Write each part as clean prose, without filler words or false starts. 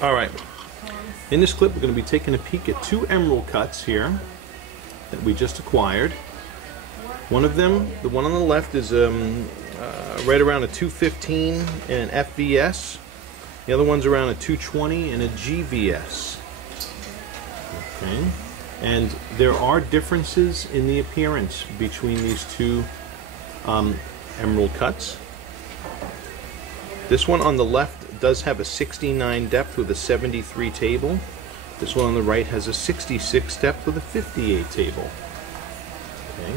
Alright, in this clip we're going to be taking a peek at two emerald cuts here that we just acquired. One of them, the one on the left, is right around a 215 in an FVS. The other one's around a 220 in a GVS. Okay, and there are differences in the appearance between these two emerald cuts. This one on the left does have a 69 depth with a 73 table. This one on the right has a 66 depth with a 58 table. Okay.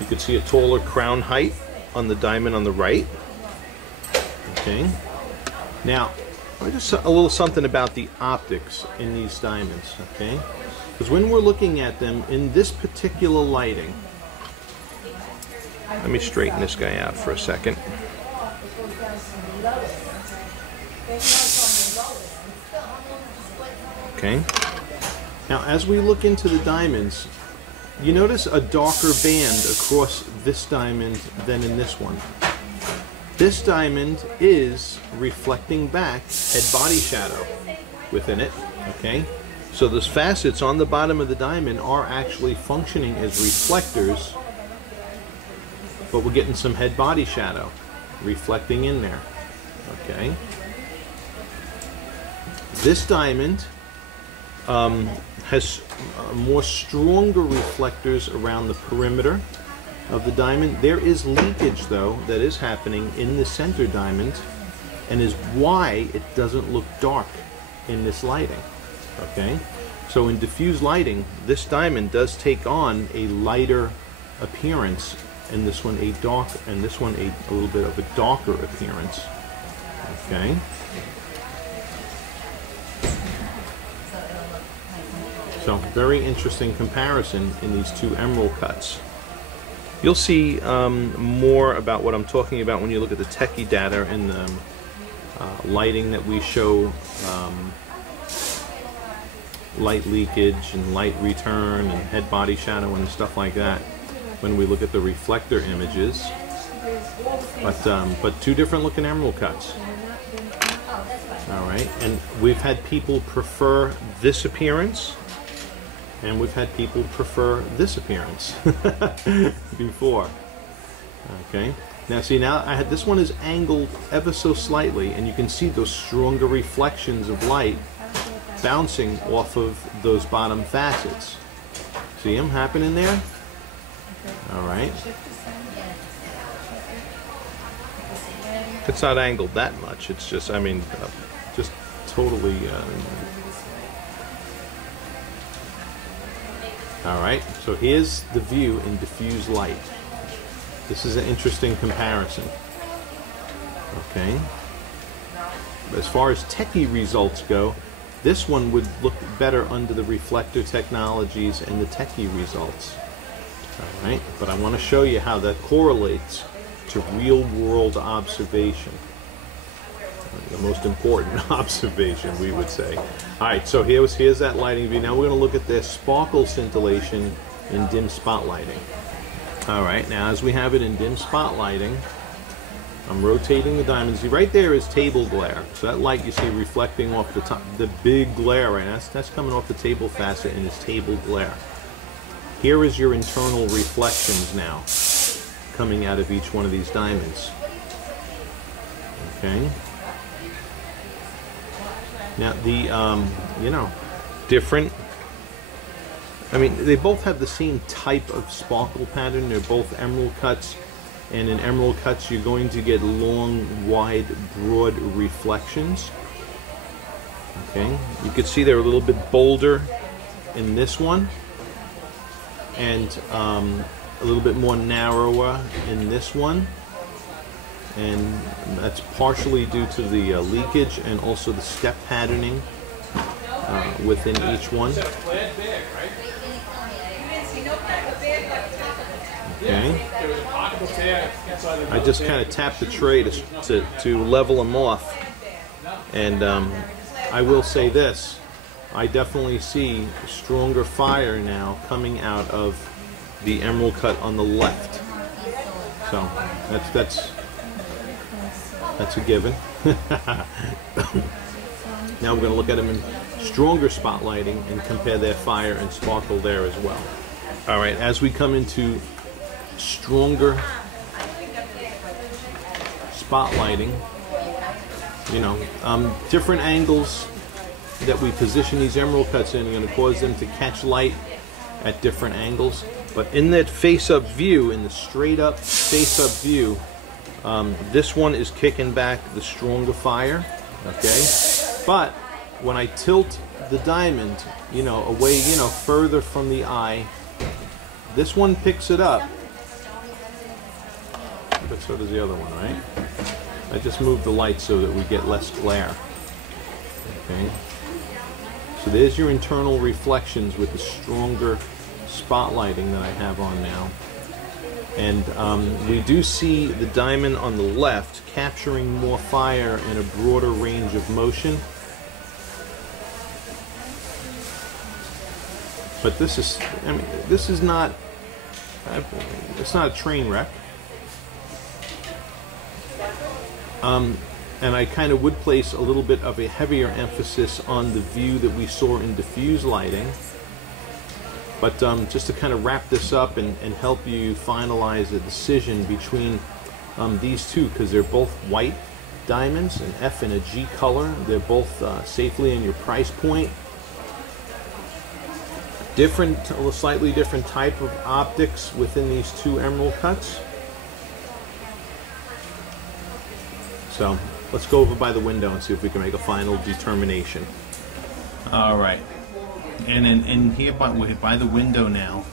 You can see a taller crown height on the diamond on the right. Okay. Now, just a little something about the optics in these diamonds. Okay. Because when we're looking at them in this particular lighting, let me straighten this guy out for a second. Okay. Now, as we look into the diamonds, you notice a darker band across this diamond than in this one. This diamond is reflecting back head-body shadow within it. Okay. So those facets on the bottom of the diamond are actually functioning as reflectors, but we're getting some head-body shadow reflecting in there. Okay. This diamond has more stronger reflectors around the perimeter of the diamond. There is leakage, though, that is happening in the center diamond, and is why it doesn't look dark in this lighting. Okay. So in diffuse lighting, this diamond does take on a lighter appearance, and this one a dark, and this one a little bit of a darker appearance. Okay. So very interesting comparison in these two emerald cuts. You'll see more about what I'm talking about when you look at the techie data and the lighting that we show, light leakage and light return and head body shadow and stuff like that when we look at the reflector images. But two different looking emerald cuts. Alright, and we've had people prefer this appearance, and we've had people prefer this appearance before. Okay, now see, now I had this one is angled ever so slightly, and you can see those stronger reflections of light bouncing off of those bottom facets. See them happening there? Alright. It's not angled that much, it's just, I mean, just totally... Alright, so here's the view in diffuse light. This is an interesting comparison. Okay. As far as techie results go, this one would look better under the reflector technologies and the techie results. Alright, but I want to show you how that correlates to real-world observation. The most important observation, we would say. Alright, so here's that lighting view. Now we're going to look at the sparkle scintillation in dim spotlighting. Alright, now as we have it in dim spotlighting, I'm rotating the diamond. See, right there is table glare. So that light you see reflecting off the top, the big glare, right? That's coming off the table facet and it's table glare. Here is your internal reflections now, coming out of each one of these diamonds. Okay. Now the, you know, different, I mean, they both have the same type of sparkle pattern. They're both emerald cuts. And in emerald cuts, you're going to get long, wide, broad reflections. Okay, you can see they're a little bit bolder in this one, and a little bit more narrower in this one. And that's partially due to the leakage and also the step patterning within each one. Okay. I just kind of tapped the tray to level them off, and I will say this, I definitely see stronger fire now coming out of the emerald cut on the left. So that's That's a given. Now we're going to look at them in stronger spotlighting and compare their fire and sparkle there as well. All right, as we come into stronger spotlighting, you know, different angles that we position these emerald cuts in are going to cause them to catch light at different angles. But in that face-up view, in the straight-up face-up view, this one is kicking back the stronger fire, okay? But when I tilt the diamond, you know, away, you know, further from the eye, this one picks it up, but so does the other one, right? I just moved the light so that we get less glare, okay? So there's your internal reflections with the stronger spotlighting that I have on now. And we do see the diamond on the left capturing more fire in a broader range of motion. But this is, I mean, this is not, it's not a train wreck. And I kind of would place a little bit of a heavier emphasis on the view that we saw in diffuse lighting. But just to kind of wrap this up and help you finalize a decision between these two, because they're both white diamonds, an F and a G color. They're both safely in your price point. Different, a slightly different type of optics within these two emerald cuts. So let's go over by the window and see if we can make a final determination. All right. And in here by the window now,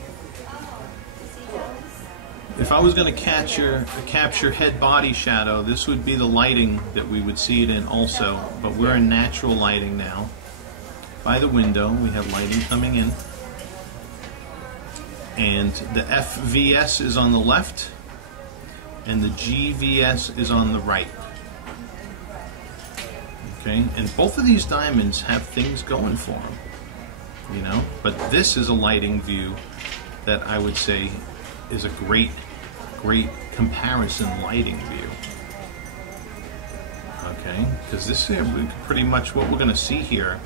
if I was going to capture head-body shadow, this would be the lighting that we would see it in also. But we're in natural lighting now. By the window, we have lighting coming in. And the FVS is on the left, and the GVS is on the right. Okay, and both of these diamonds have things going for them, you know. But this is a lighting view that I would say is a great comparison lighting view. Okay, because this is pretty much what we're going to see here.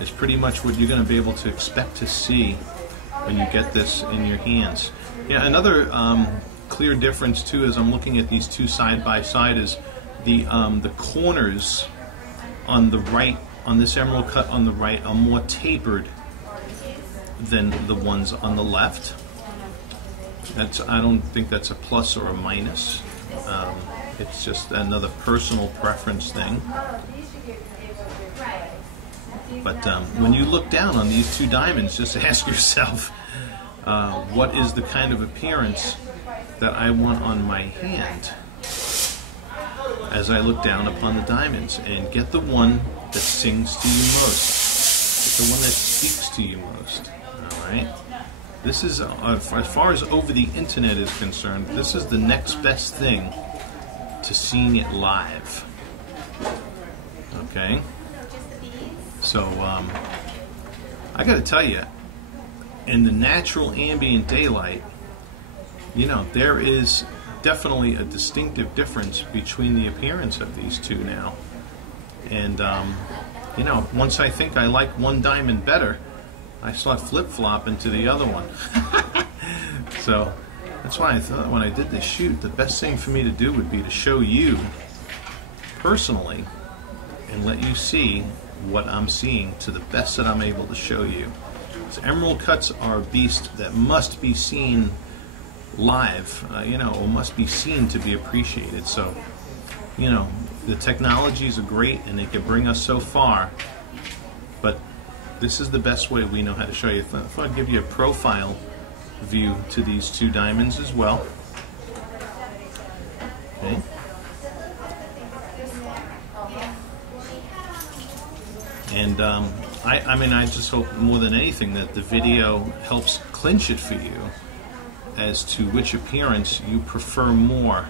Is pretty much what you're going to be able to expect to see when you get this in your hands. Yeah, another clear difference too, as I'm looking at these two side by side, is the corners on the right, on this emerald cut on the right, are more tapered than the ones on the left. I don't think that's a plus or a minus. It's just another personal preference thing. But when you look down on these two diamonds, just ask yourself, what is the kind of appearance that I want on my hand as I look down upon the diamonds, and get the one that sings to you most, get the one that speaks to you most. All right. This is, as far as over the internet is concerned, this is the next best thing to seeing it live. Okay. So I got to tell you, in the natural ambient daylight, you know, there is definitely a distinctive difference between the appearance of these two now. And you know, once I think I like one diamond better, I start flip-flopping to the other one. So that's why I thought when I did this shoot, the best thing for me to do would be to show you personally and let you see what I'm seeing to the best that I'm able to show you. So emerald cuts are a beast that must be seen live, you know, or must be seen to be appreciated. So, you know, the technologies are great and they can bring us so far, but this is the best way we know how to show you. If I'd give you a profile view to these two diamonds as well. Okay. And I mean, I just hope more than anything that the video helps clinch it for you as to which appearance you prefer more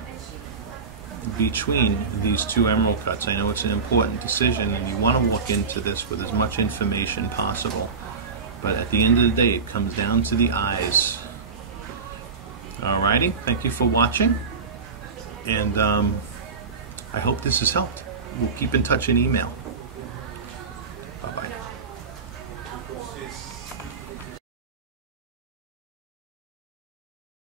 between these two emerald cuts. I know it's an important decision and you want to walk into this with as much information possible, but at the end of the day it comes down to the eyes. Alrighty, thank you for watching, and I hope this has helped. We'll keep in touch in email. Bye-bye.